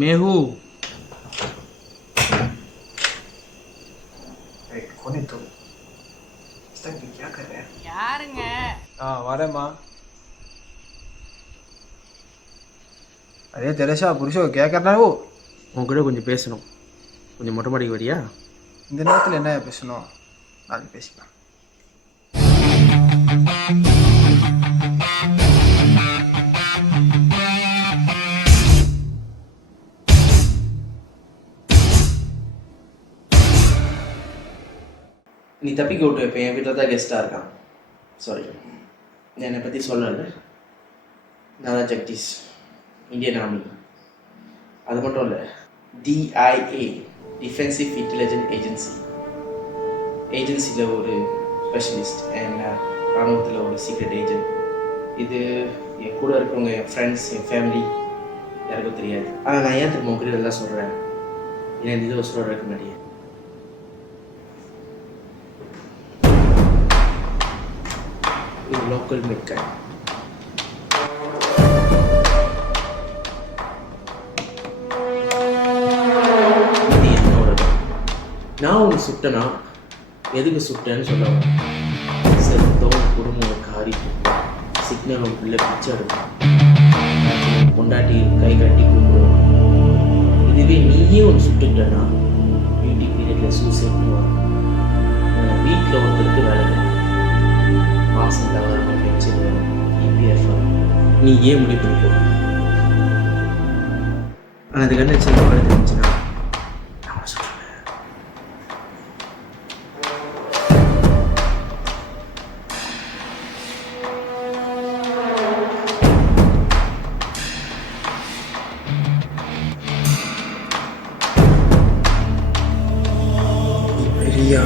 Mayhew कोने तो इस टाइम पे क्या कर रहे हैं? யாருங்க? हाँ वारे माँ। अरे तेरेसा पुरुषो क्या करना है वो? உங்ககிட்ட கொஞ்சம் பேசணும். கொஞ்சம் மொட்டை மாடிக்கு வரியா? இந்த நேரத்தில் என்ன பேசணும்? நாளைக்கு பேசிக்கலாம். நீ தப்பிக்க விட்டு இப்போ என் வீட்டில் தான் கெஸ்ட்டாக இருக்கான். சாரி, நான் என்னை பற்றி சொல்லலை. நான் தான் ஜெகதீஷ், இந்தியன் ஆர்மி. அது மட்டும் இல்லை, DIA டிஃபென்சிவ் இன்டெலிஜென்ஸ் ஏஜென்சியில் ஒரு ஸ்பெஷலிஸ்ட் அண்ட் ராணுவத்தில் ஒரு சீக்ரெட் ஏஜென்ட். இது என் கூட இருக்கிறவங்க, என் ஃப்ரெண்ட்ஸ், என் ஃபேமிலி யாருக்கும் தெரியாது. ஆனால் நான் ஏன் திரும்ப உங்ககிட்ட எல்லாம் சொல்கிறேன், ஏன்னா இந்த இதை சொல்ல இருக்க மாட்டேன். local midguy. இது என்னோட நான் உன்னை சுட்டனா எதுக்கு சுட்டேன்னு சொல்லுவேன். செத்தோம் குடும்பம் காரி சிக்னல் உள்ள பிச்சை எடுக்கும், கொண்டாட்டி கை கட்டி கூப்பிடுவோம். இதுவே நீயே ஒன்று சுட்டுட்டனா பியூட்டி பீரியடில் சூசைட் பண்ணுவாங்க. வீட்டில் ஒருத்தருக்கு வேலை மாதம் தவறாமல் பென்ஷன் வரும், EPF நீ ஏன் முடிவு பண்ணி போகணும். ஆனால் அது கண்ணு சின்ன மாதிரி தெரிஞ்சுன்னா நான் சொல்லுவேன். பெரியா